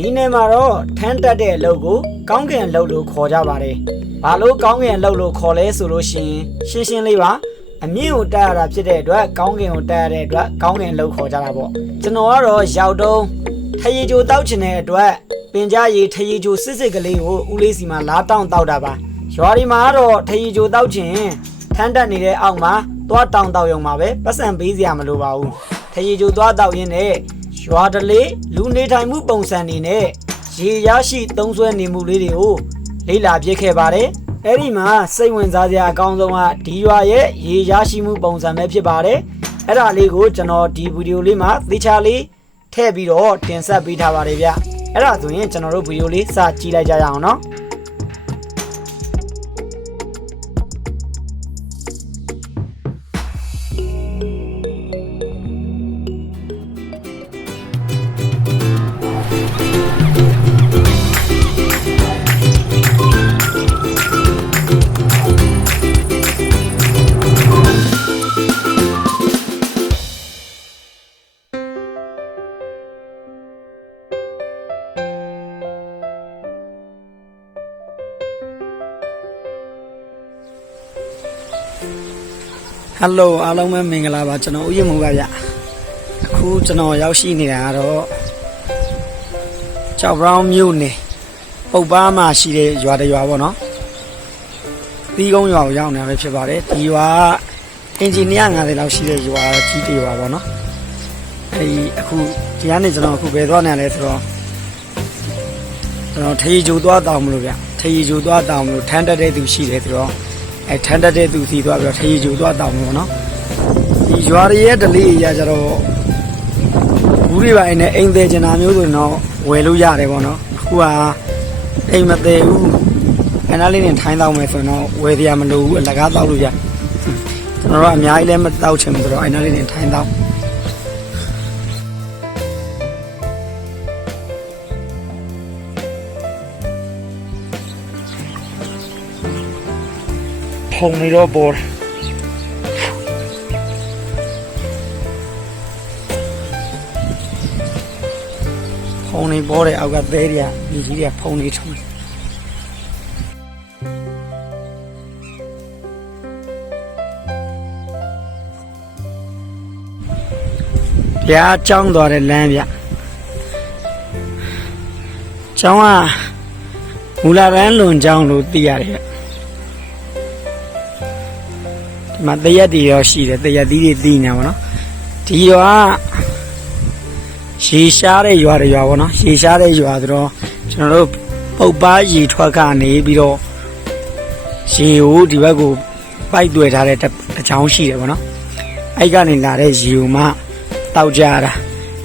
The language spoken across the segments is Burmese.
ဒီနေ့မှာတော့ထန်းတက်တဲ့အလုပ်ကိုကောင်းကင်အလုပ်လို့ခေါ်ကြပါတယ်။ဘာလို့ကောင်းကင်အလုပ်လို့ခေါ်လဲဆိုလို့ရှိရင်ရှင်းလေးပါအမြင့်ကိုတက်ရတာဖြစ်တဲ့အတွက်ကောင်းကင်ကိုတက်ရတဲ့အတွက်ကောင်းကင်အလုပ်ခေါ်ကြတာပေါ့။ကျွန်တော်ကတော့ရောက်တုံးထရီချိုတောက်ချင်တဲ့အတွက်ပင်ကြားရည်ထရီချိုစစ်ကလေးကိုဦးလေးစီမှာလာတောင်းတာပါ။ရွာဒီမှာကတော့ထရီချိုတောက်ချင်ထန်းတက်နေတဲ့အောက်မှာသွားတောင်းရုံမှာပဲပတ်စံပေးစရာမလိုပါဘူး။ထရီချိုသွားတောက်ရင်းနဲ့ရွာတလေးလူနေထိုင်မှုပုံစံနေနဲ့ရေရရှိသုံးဆွဲနေမှုလေးတွေကိုလေ့လာပြခဲ့ပါတယ်။အဲ့ဒီမှာစိတ်ဝင်စားစရာအကောင်းဆုံးကဒီရွာရဲ့ရေရရှိမှုပုံစံပဲဖြစ်ပါတယ်။အဲ့ဒါလေးကိုကျွန်တော်ဒီဗီဒီယိုလေးမှာသေချာလေးထည့်ပြီးတော့တင်ဆက်ပေးထားပါတယ်ဗျ။အဲ့ဒါဆိုရင်ကျွန်တော်တို့ဗီဒီယိုလေးစကြည့်လိုက်ကြရအောင်နော်။ Hello အားလုံးပဲမင်္ဂလာပါကျွန်တော်ဦးရမှုပါဗျအခုကျွန်တော်ရောက်ရှိနေတာကတော့ကြောက်ပြောင်းမြို့နယ်ပုပ်ပားမှာရှိတဲ့ရွာတရွာပေါ့နော်တီးကုန်းရွာကိုရောက်နေတာပဲဖြစ်ပါတယ်ဒီရွာအင်ဂျင်နီယာ50လောက်ရှိတဲ့ရွာကြီးတွေပါပေါ့နော်အဲဒီအခုဒီကနေကျွန်တော်အခုဘယ်သွားနေလဲဆိုတော့ကျွန်တော်ထရီဂျိုသွားတောင်းမလို့ဗျထရီဂျိုသွားတောင်းမလို့ထန်းတက်တဲ့သူရှိတယ်ဆိုတော့ထန်းတက်တဲ့သူစီသွားပြီးတော့ထရီဂျိုသွားတောင်းလို့နော်ဒီရွာရဲ့ဒလေးရကြတော့ဘူးတွေပိုင်းနဲ့အိမ်သေးကျင်တာမျိုးဆိုရင်တော့ဝယ်လို့ရတယ်ပေါ့နော်အခုကအိမ်မသေးဘူးခဏလေးနဲ့ထိုင်းတောင်းမယ်ဆိုရင်တော့ဝယ်ရမလို့ဘူးအလကားတောက်လို့ရကျွန်တော်တို့အများကြီးလည်းမတောက်ချင်ဘူးဆိုတော့အိမ်သားလေးနဲ့ထိုင်းတောင်းဖုန်နေတော့ပေါ်ဖုန်နေပေါ်တဲ့အောက်ကသဲတွေကဒီကြီးတွေကဖုန်နေထုံးဗျာကျောင်းသွားတဲ့လမ်းဗျကျောင်းကမူလာတန်းလွန်ကျောင်းလို့သိရတယ်ဒီမှာတရက်တီရောရှိတယ်တရက်သီးတွေသိနေပါတော့ဒီရွာရေရှားတဲ့ရွာတွေရွာပေါ့နော်ရေရှားတဲ့ရွာဆိုတော့ကျွန်တော်တို့ပုပ်ပားရေထွက်ကနေပြီးတော့ရေကိုဒီဘက်ကိုပိုက်တွေ့ထားတဲ့တစ်ချောင်းရှိတယ်ပေါ့နော်အဲ့ကနေလာတဲ့ရေကိုမှတောက်ကြတာ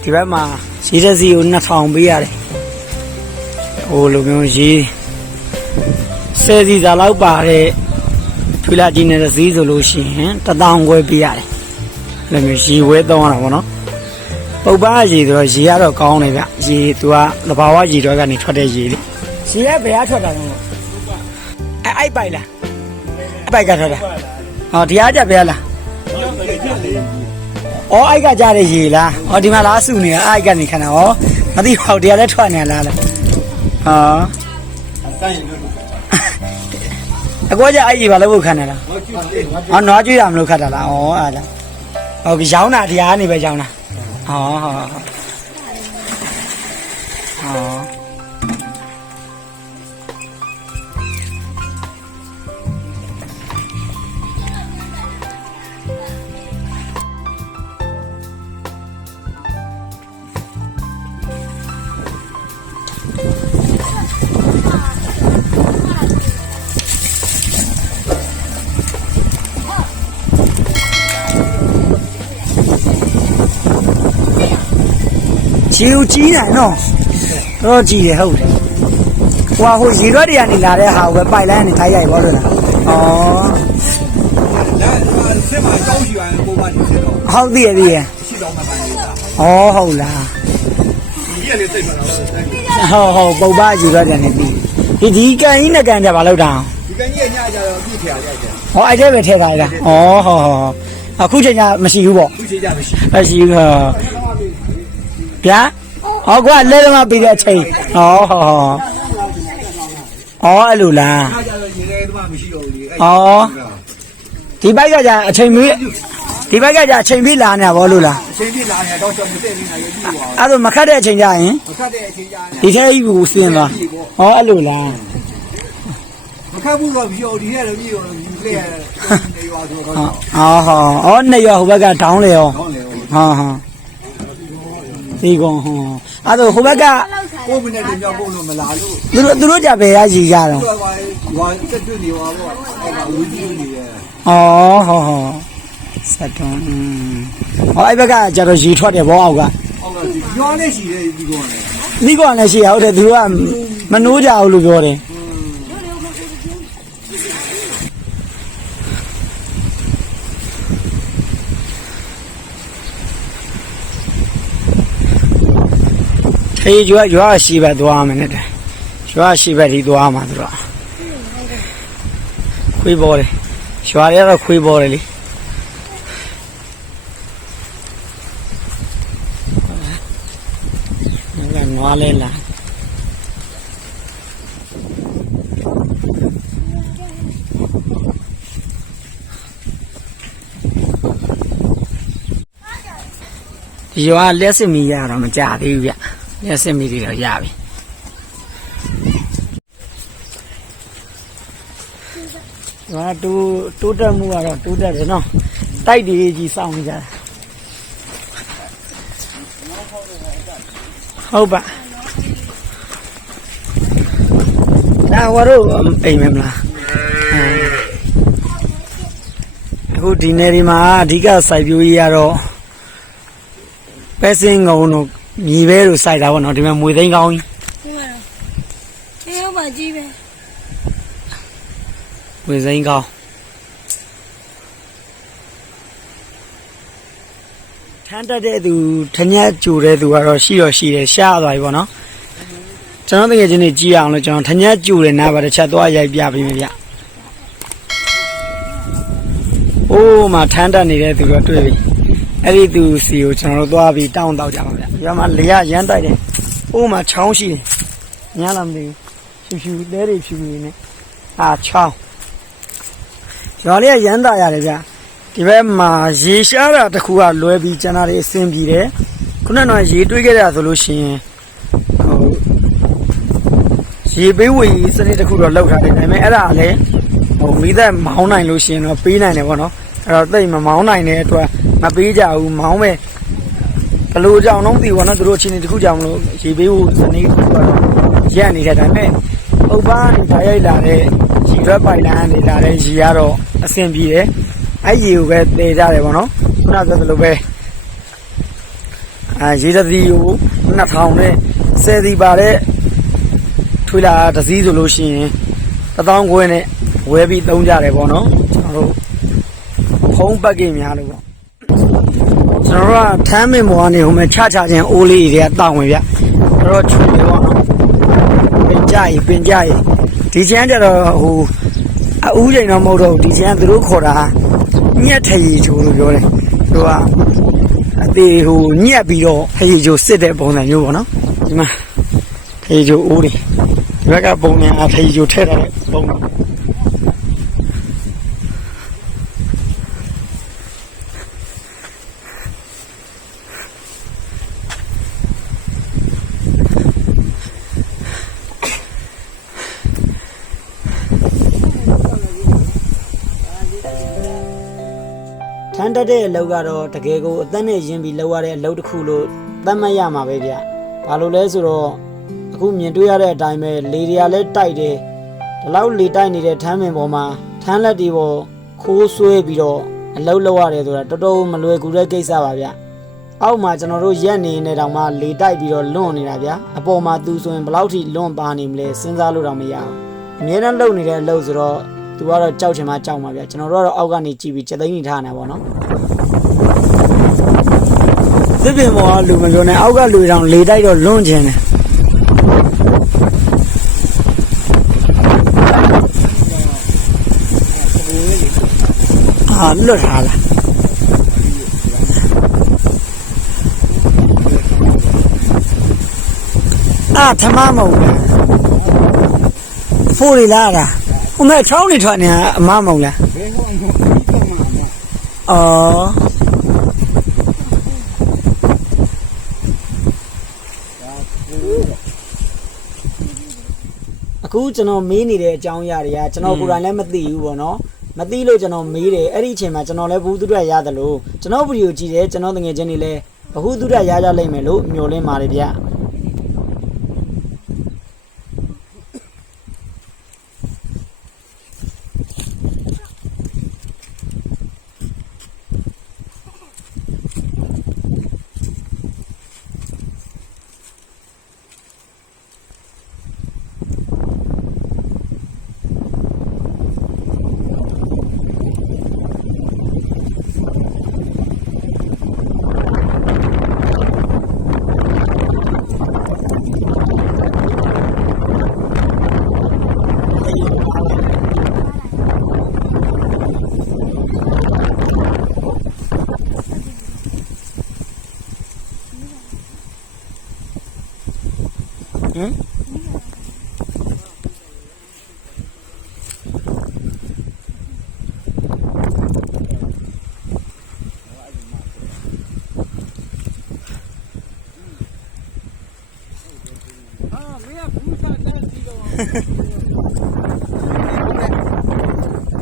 ဒီဘက်မှာရေသက်စီကို2000ပေးရတယ်ဟိုလိုမျိုးရေ10စီစာလောက်ပါတဲ့ထွေလာကြီးနေတဲ့ဈေးဆိုလို့ရှိရင်1000ခွဲပေးရတယ်အဲ့လိုမျိုးရေဝဲသုံးရတာပေါ့နော်ပုပ်ပားရေဆိုတော့ရေကတော့ကောင်းတယ်ဗျရေသူကသဘာဝရေတွေကနေထွက်တဲ့ရေလေရေကဘယ်ကထွက်တာလဲအဲ့ပိုက်လားအဲ့ပိုက်ကထွက်တာဟောဒီအားကြဘယ်လားอ๋อไอ้กะจาတဲ့ရေလားอ๋อဒီမှာလားစုနေတာအိုက်ကနေခဏဩမသိပါဘူးတရားလည်းထွက်နေလားဟာအကွာကြအဲ့ဒီဘာလို့ဘုတ်ခံနေလားဟောနွားကျွေးတာမလို့ခတ်တာလားဩအားလားဟုတ်ပြီရောင်းတာတရားကနေပဲရောင်းတာဟောဟောရေကိုကြီးတယ်နော်တော့ကြီးတယ်ဟုတ်တယ်ဟိုရေရွက်တွေကနေလာတဲ့ဟာကိုပဲပိုက်လိုင်းကနေထိုက်ရိုက်ပါလို့လားဩစစ်မှာကြောင်းရှိရတယ်ပုံမှန်ဖြစ်တော့ဟုတ်ပြီရှိတော့မှပိုင်နေတာဩဟုတ်လားဒီကလေးသိမှာတော့ဟုတ်ပုပ်ပားရေရွက်တွေနေပြီဒီကန်ကြီးနဲ့ကန်ကြပါလို့တောင်းဒီကန်ကြီးကညကြတော့ပြည့်ထရရိုက်တယ်ဟောအဲ့ဒါပဲထည့်ထားလားဩဟုတ်အခုချိန်ကမရှိဘူးပေါ့အခုချိန်ကမရှိဘူးဗျာ အော်ကွာလဲတော့မှပြီးတဲ့အချိန်ဟောအော်အဲ့လိုလား အားကြတော့ရေထဲတော့မရှိတော့ဘူးလေ အော်ဒီဘက်ကကြာအချိန်မီဒီဘက်ကကြာအချိန်ပြီးလာနေတာဗောလို့လား အချိန်ပြည့်လာနေတော့ကျွန်တော်တက်နေတာရေကြည့်ပါ အဲ့ဒါမခတ်တဲ့အချိန်ကြာရင် မခတ်တဲ့အချိန်ကြာနေ ဒီထဲကြီးကိုစင်းသွားဟောအဲ့လိုလား မခတ်ဘူးတော့ပြောဒီထဲတော့ပြီးတော့ယူလက်နေရွာဆိုတော့ အော်နေရဟိုဘက်ကဒေါင်းလေရော ကောင်းလေ ဟာဒီကောင်ဟောအဲ့ဒါဟိုဘက်က ကိုမနဲ့တင်ပြောဖို့လို့မလာလို့ သူတို့ကြပဲရကြီးကြတော့ တော့ရွာတက်တွေ့နေပါတော့အဲ့ဒါဝီဒီယိုနေတယ် အော်ဟောစက်တုံးဟောအဲ့ဘက်ကကျတော့ရေထွက်တယ်ဗောအောက်က ဟုတ်လားဒီရွာနဲ့ရှိတယ်ဒီကောင်လေ မိကောင်လည်းရှိရဟုတ်တယ်သူကမနိုးကြဘူးလို့ပြောတယ်အေးရွာရှိပဲသွားမယ်နဲ့တဲ့ရွာရှိပဲဒီသွားမှာသူတော့ခွေးပေါ်တယ်ရွာတွေကတော့ခွေးပေါ်တယ်လေငါနွားလဲလားဒီရွာလက်စစ်မီရတော့မကြသေးဘူးဗျလက်စစ်မီတွေတော့ရပြီရွာတိုးတက်မှုကတော့တိုးတက်တယ်နော်တိုက်တွေကြီးစောင့်နေကြတာဟုတ်ပါဒါဝရအိမ်မမလားအခုဒီနယ်ဒီမှာအဓိကစိုက်ပျိုးရေးကတော့ပဲစင်းငုံတို့မြေပဲတို့စိုက်တာပေါ့နော်ဒီမှာမွေသိန်းကောင်းကြီးဟုတ်ပါကြီးပဲ မွေသိန်းကောင်းထမ်းတက်တဲ့သူထညက်ကြိုတဲ့သူကတော့ရှိတယ်ရှားသွားပြီပေါ့နော်ကျွန်တော်တကယ်ချင်းနေကြည့်အောင်လို့ကျွန်တော်ထညက်ကြိုတယ်နားပါတစ်ချက်သွားရိုက်ပြပေးမယ်ဗျအိုးမှာထမ်းတက်နေတဲ့သူတော့တွေ့ပြီအဲ့ဒီသူစီကိုကျွန်တော်တို့သွားပြီးတောင်းတောက်ကြပါဗျ။ရွာမှာလေရရမ်းတိုက်တယ်။အိုးမှာချောင်းရှိတယ်။ညာလာမသိဘူး။ဖြူတဲတွေဖြူနေနဲ့။ချောင်း။ရွာလေးကရမ်းတာရတယ်ဗျ။ဒီဘက်မှာရေရှားတာတစ်ခုကလွဲပြီးကျန်တာတွေအဆင်ပြေတယ်။ခုနကရေတွေးခဲ့တာဆိုလို့ရှိရင်ရေပေးဝေစနစ်တစ်ခုတော့လောက်ထားတယ်။ဒါပေမဲ့အဲ့ဒါလည်းမိသက်မောင်းနိုင်လို့ရှိရင်တော့ပေးနိုင်တယ်ပေါ့နော်။အဲ့တော့သိမမောင်းနိုင်တဲ့အတွက်မပေးကြဘူးမောင်းမဲ့ဘလို့ကြောင်တော့ဒီဘောနော်သူတို့ချင်းတခုကြောင်မလို့ရေပေးဖို့စနေကတော့ရက်နေတဲ့ဒါပေမဲ့ဥပ္ပါနေထားရိုက်လာတဲ့ရေရွက်ပိုင်လမ်းနေလာတဲ့ရေကတော့အဆင်ပြေတယ်အဲ့ရေကိုပဲသေကြတယ်ပေါ့နော်ခုနကပြောသလိုပဲရေသတိကို2000နဲ့10စီပါတဲ့ထွေးလာတစည်းဆိုလို့ရှိရင်1000ခွဲနဲ့ဝဲပြီးသုံးကြတယ်ပေါ့နော်ကျွန်တော်တို့ဖုံးပတ်ကိများလို့ပေါ့ကျွန်တော်တို့ကထမ်းမင်ပေါ်ကနေဟိုမှာချချင်းအိုးလေးတွေကတောင်းဝင်ဗျတော့ချွေတယ်ပေါ့နော်ပင်ကြရင်ဒီချမ်းကြတော့ဟိုအဦးချိန်တော့မဟုတ်တော့ဒီချမ်းသူတို့ခေါ်တာညက်ထရီချိုလို့ပြောတယ်သူကအသေးဟိုညက်ပြီးတော့ထရီချိုစစ်တဲ့ပုံစံမျိုးပေါ့နော်ဒီမှာထရီချိုအိုးတွေဒီဘက်ကပုံနဲ့ထရီချိုထည့်တဲ့ပုံထမ်းတက်တဲ့အလုပ်ကတော့တကယ်ကိုအသက်နဲ့ရင်းပြီးလုပ်ရတဲ့အလုပ်တစ်ခုလို့သတ်မှတ်ရမှာပဲဗျ။ဘာလို့လဲဆိုတော့အခုမြင်တွေ့ရတဲ့အတိုင်းပဲလေတွေကလည်းတိုက်တယ်။ဒီလောက်လေတိုက်နေတဲ့ထမ်းမင်ပေါ်မှာထမ်းလက်တွေပေါ်ခိုးဆွဲပြီးတော့အလုပ်လုပ်ရတယ်ဆိုတာတော်တော်မလွယ်ကူတဲ့ကိစ္စပါဗျ။အောက်မှာကျွန်တော်တို့ရက်နေနေတောင်မှလေတိုက်ပြီးတော့လွန့်နေတာဗျ။အပေါ်မှာသူဆိုရင်ဘယ်လောက်ထိလွန့်ပါနေမလဲစဉ်းစားလို့တော့မရဘူး။အများနဲ့လုပ်နေတဲ့အလုပ်ဆိုတော့သူကတော့ကြောက်ချင်မှကြောက်မှာဗျကျွန်တော်တို့ကတော့အောက်ကနေကြည့်ပြီးစက်သိန်းနေထားနေတာပေါ့နော်သစ်ပင်ပေါ်ကလူမပြောနဲ့အောက်ကလူတောင်လေတိုက်တော့လွန့်ကျင်တယ်လွတ်ထားလား ထမမဟုတ်လားဖိုးလေလားလားဦးမဲချောင်းနေထွက်နေအမမဟုတ်လား ဘယ်ကောင်ကပြီးတော့မှာလဲ အော်အခုကျွန်တော်မေးနေတဲ့အကြောင်းအရာတွေကကျွန်တော်ကိုယ်တိုင်လည်းမသိဘူးပေါ့နော်မသိလို့ကျွန်တော်မေးတယ်အဲ့ဒီအချိန်မှာကျွန်တော်လည်းဘူးသူတို့ရတယ်လို့ကျွန်တော်ဗီဒီယိုကြည့်တယ်ကျွန်တော်တငယ်ချင်းတွေလည်းဘဟုသူတို့ရကြလိမ့်မယ်လို့မျှော်လင့်ပါတယ်ဗျ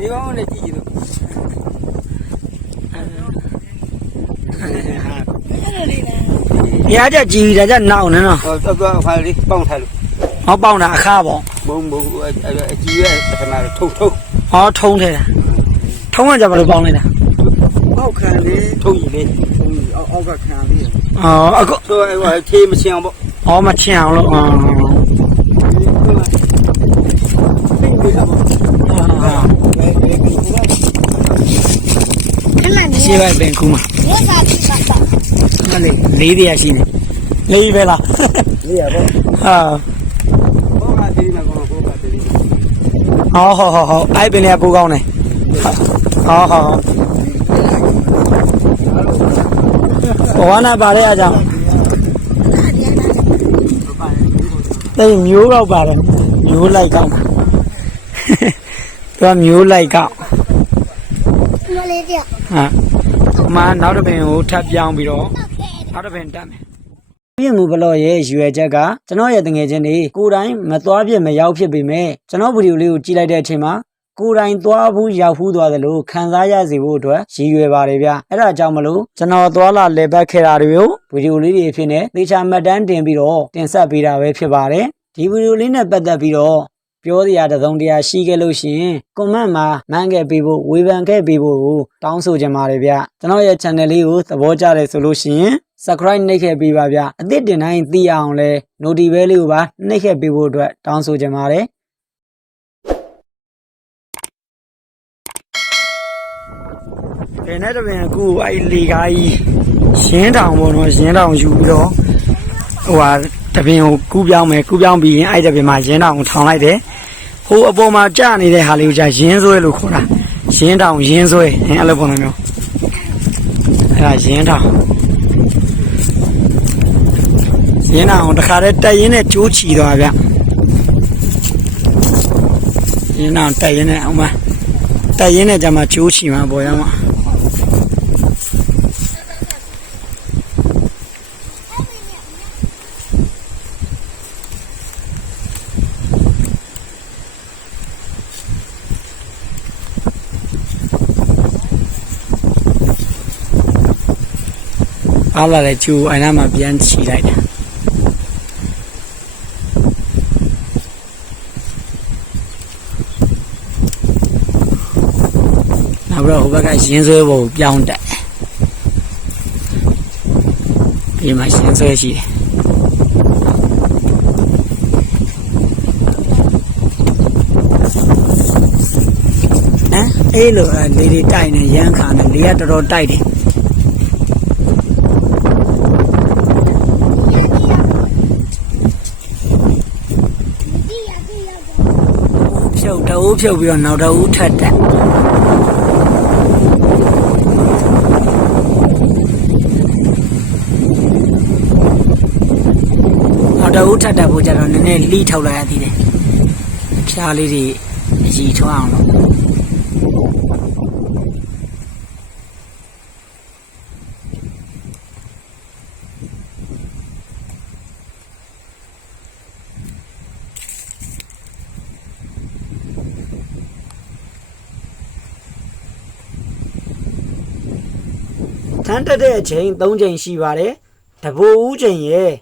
ဒီကောင်နဲ့ကြည့်ကြည့်လို့ ရကြကြည်ဒါကြနောက်နေနော် တော့ဖိုင်လေးပေါင်းထားလို့ ဟောပေါင်းတာအခါပေါ့ ဘုံအကြီးရဲ့ပထမထုတ် ဟောထုံးထဲတာထုံးကကြဘာလို့ပေါင်းလိုက်တာ အောက်ခံလေးထုတ်ရည်လေးအောက်ကခံလေး အော်အခု ဆိုဟိုထေးမချင်အောင်ပေါ့ ဟောမချင်အောင်လို့အော် ရှေ့ဘက်ပင်ကူးမှာ 我咋去买的？ ဟာလေလေးတရားရှိနေလေးပဲလား လေးရပေါ့ ဟာ ဘောကသေးနေကောဘောကသေးနေ ဟောအဲ့ပင်လေးကပိုးကောင်းတယ်ဟောဘဝနာပါတဲ့အားကြောင့်တိတ်မျိုးတော့ပါတယ်မျိုးလိုက်ကောင်းသူကမျိုးလိုက်ကောင်း 我来的。 ဟာမနောက်တစ်ပင်ကိုထပ်ပြောင်းပြီးတော့နောက်တစ်ပင်တက်မယ်ပြင်မှုဘလော့ရဲ့ရွယ်ချက်ကကျွန်တော်ရဲ့တငယ်ချင်းတွေကိုယ်တိုင်မသွားဖြစ်မရောက်ဖြစ်ပေမဲ့ကျွန်တော်ဗီဒီယိုလေးကိုကြည့်လိုက်တဲ့အချိန်မှာကိုယ်တိုင်သွားဘူးရောက်ဘူးသွားတယ်လို့ခံစားရစေဖို့အတွက်ရည်ရွယ်ပါတယ်ဗျအဲ့ဒါကြောင့်မလို့ကျွန်တော်သွားလာလေပတ်ခဲ့တာတွေကိုဗီဒီယိုလေးတွေအဖြစ်နဲ့သေချာမှတ်တမ်းတင်ပြီးတော့တင်ဆက်ပေးတာပဲဖြစ်ပါတယ်ဒီဗီဒီယိုလေးနဲ့ပတ်သက်ပြီးတော့ပြောစရာတစုံတရာရှိခဲ့လို့ရှိရင်ကွန်မန့်မှာမှန်းခဲ့ပေးဖို့ဝေဖန်ခဲ့ပေးဖို့တောင်းဆိုချင်ပါတယ်ဗျကျွန်တော်ရဲ့ channel လေးကိုသဘောကျတယ်ဆိုလို့ရှိရင် subscribe နှိပ်ခဲ့ပေးပါဗျအသစ်တင်တိုင်းသိအောင်လဲ notification လေးကိုပါနှိပ်ခဲ့ပေးဖို့အတွက်တောင်းဆိုချင်ပါတယ်ဒီနေ့တော့အခုအဲ့လေကားကြီးရှင်းတောင်ပေါ့နော်ရှင်းတောင်ယူပြီးတော့ဟိုဟာတပင်ကိုကူးပြောင်းမယ်ကူးပြောင်းပြီးရင်အဲ့တပင်မှာရင်းတောင်ထောင်လိုက်တယ်ဟိုအပေါ်မှာကြာနေတဲ့ဟာလေးကိုကြာရင်းဆွဲလို့ခေါ်တာရင်းတောင်ရင်းဆွဲအဲ့လိုပုံစံမျိုးအဲ့ဒါရင်းတောင်ရင်းတောင်တခါတည်းတက်ရင်းနဲ့ကျိုးချီသွားဗျရင်းတောင်တက်ရင်းနဲ့အောင်မတက်ရင်းနဲ့ကြာမှကျိုးချီမှာပေါ်ရမှာအားလာတဲ့ကျိုးအဲ့နာမှာပြန်ချီလိုက်တယ်နောက်တော့ဟိုဘက်ကရင်းဆွဲဖို့ပြောင်းတက်ဒီမှာရင်းဆွဲရှိတယ်ဟမ်အေးလို့လေတွေတိုက်နေရမ်းခါနေလေကတော်တော်တိုက်တယ်ဖြုတ်ပြီးတော့နောက်တော့ဦးထက်တက်နောက်တော့ ရိုးထပ်တက်ဖို့ကြတော့နည်းနည်းလှီးထုတ်လိုက်ရသေးတယ်ဖြားလေးတွေအကြီးထွားအောင်လို့ထန်းတက်တဲ့အချိန်3ချိန်ရှိပါတယ်တဘိုးဦးချိန်ရဲ့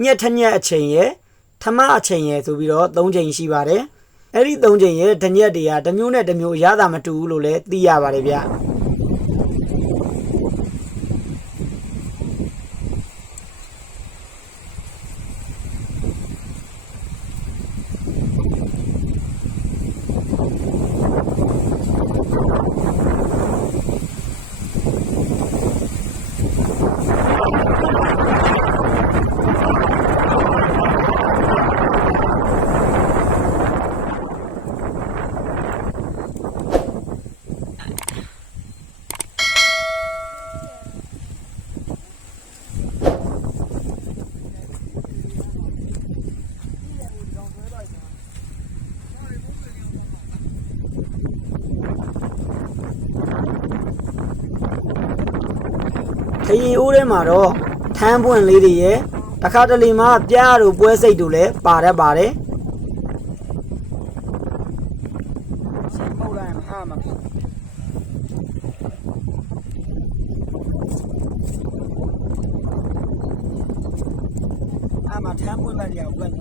ညက်ထညက်အချိန်ရဲ့ထမအချိန်ရဲ့ဆိုပြီးတော့3ချိန်ရှိပါတယ်အဲ့ဒီ3ချိန်ရဲ့ဓညက်တွေကတစ်မျိုးနဲ့တစ်မျိုးရတာမတူဘူးလို့လည်းသိရပါတယ်ဗျခရင်အိုးထဲမှာတော့ထမ်းပွင့်လေးတွေရဲ့တစ်ခါတလေမှပြားတို့ပွဲစိတ်တို့လည်းပါတတ်ပါတယ်ဆက်ပုတ်လိုက်မှာမဖြစ်ထမ်းပွင့်လိုက်ရအောင်ပြန်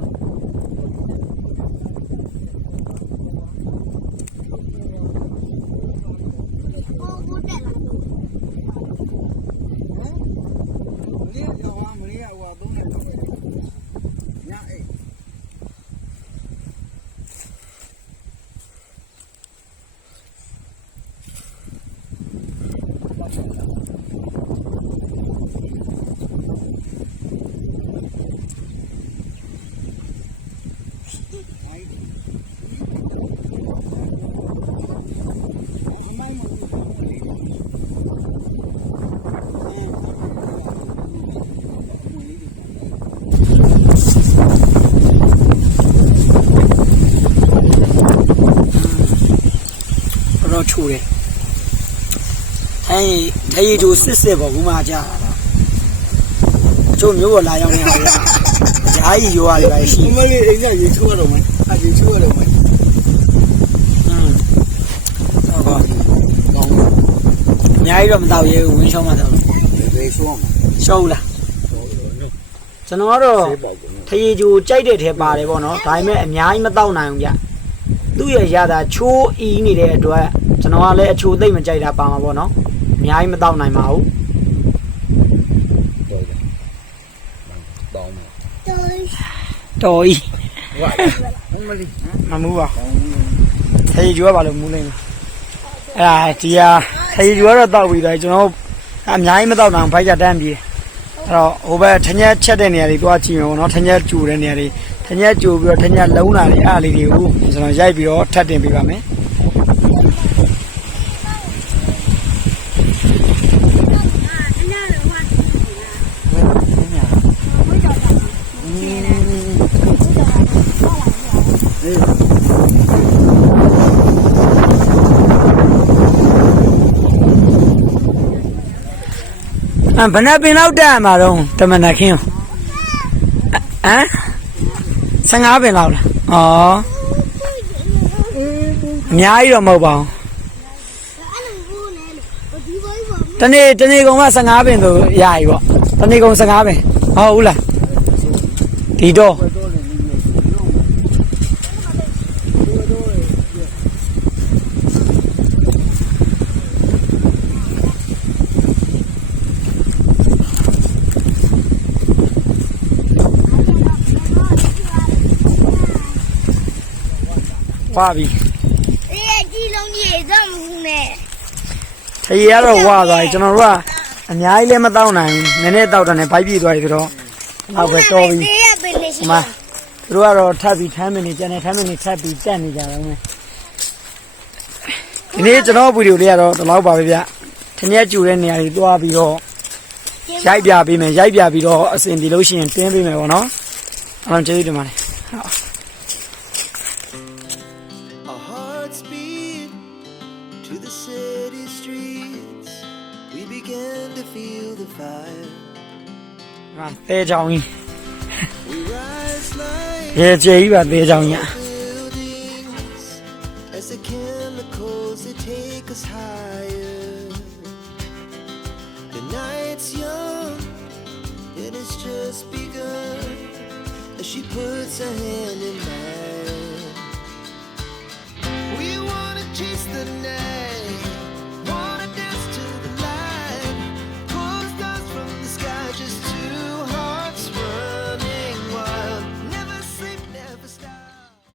ချိုးတယ်ဟဲ့ကျိုးစစ်ပေါ့ဘူးမှကြာတာအချို့မျိုးပေါ်လာရောက်နေတာလေအများကြီးရိုးရတယ်ပါရှိမကြီးအိမ်ကရေချိုးရတော့မယ်ရေချိုးရတော့မယ်ဟုတ်ပါအများကြီးတော့မတော့ရဲဝင်းရှောင်းမှတော့လေရှောင်းရှောင်းလားကျွန်တော်ကတော့ထရေကျိုးကြိုက်တဲ့ထဲပါတယ်ပေါ့နော်ဒါပေမဲ့အများကြီးမတော့နိုင်ဘူးဗျသူ့ရဲ့ရတာချိုးအီးနေတဲ့အတွက်ကျွန်တော်ကလည်းအချိုသိမ့်မကြိုက်တာပါမှာပေါ့နော်အများကြီးမတော့နိုင်ပါဘူးတော်ကြီးမမူးပါထရေကျိုးကဘာလို့မူးလဲအဲ့ဒါဒီဟာထရေကျိုးကတော့တောက်ပြီးတော့ကျွန်တော်အများကြီးမတော့နိုင်ဖိုက်ကြတန်းပြီးအဲ့တော့ဟိုဘက်ထညက်ချက်တဲ့နေရာတွေသွားကြည့်မယ်ပေါ့နော်ထညက်ကျူတဲ့နေရာတွေထညက်ကျူပြီးတော့ထညက်လုံးလာတယ်အားလေးတွေကိုကျွန်တော်ရိုက်ပြီးတော့ထပ်တင်ပေးပါမယ်ဘယ်နှပင်လောက်တက်မှာတော့တမနာခင်းဟမ်15ပင်လောက်လားဩအများကြီးတော့မဟုတ်ပါဘူးတနေ့ကုန်က15ပင်ဆိုရပြီပေါ့တနေ့ကုန်15ပင်ဟုတ်ဘူးလားဒီတော့ဝါပြီဒီလုံးကြီးတော့မဟုတ်နဲ့ထရေကတော့ဝါသွားပြီကျွန်တော်တို့ကအများကြီးလည်းမတောက်နိုင်ဘူးနည်းနည်းတောက်တယ်နဲ့ဘိုက်ပြေးသွားပြီဆိုတော့နောက်ပဲတော်ပြီဟိုမှာသူတို့ကတော့ထပ်ပြီးထမ်းမနေကြနဲ့ထမ်းမနေထပ်ပြီးတက်နေကြတော့မယ်ဒီနေ့ကျွန်တော်ဗီဒီယိုလေးကတော့ဒီလောက်ပါပဲဗျထညက်ကျူတဲ့နေရာတွေသွားပြီးတော့ရိုက်ပြပေးမယ်ရိုက်ပြပြီးတော့အစင်ဒီလို့ရှိရင်တင်းပေးမယ်ပေါ့နော် အောင်ကျေးဇူးတင်ပါတယ် Our hearts beat to the city streets. We began to feel the fire. ဟာတဲချောင်းကြီး We rise like ရေကျေကြီးပါတဲချောင်းကြီး buildings as the chemicals they take us higher. The night's young and it's just begun as she puts her hand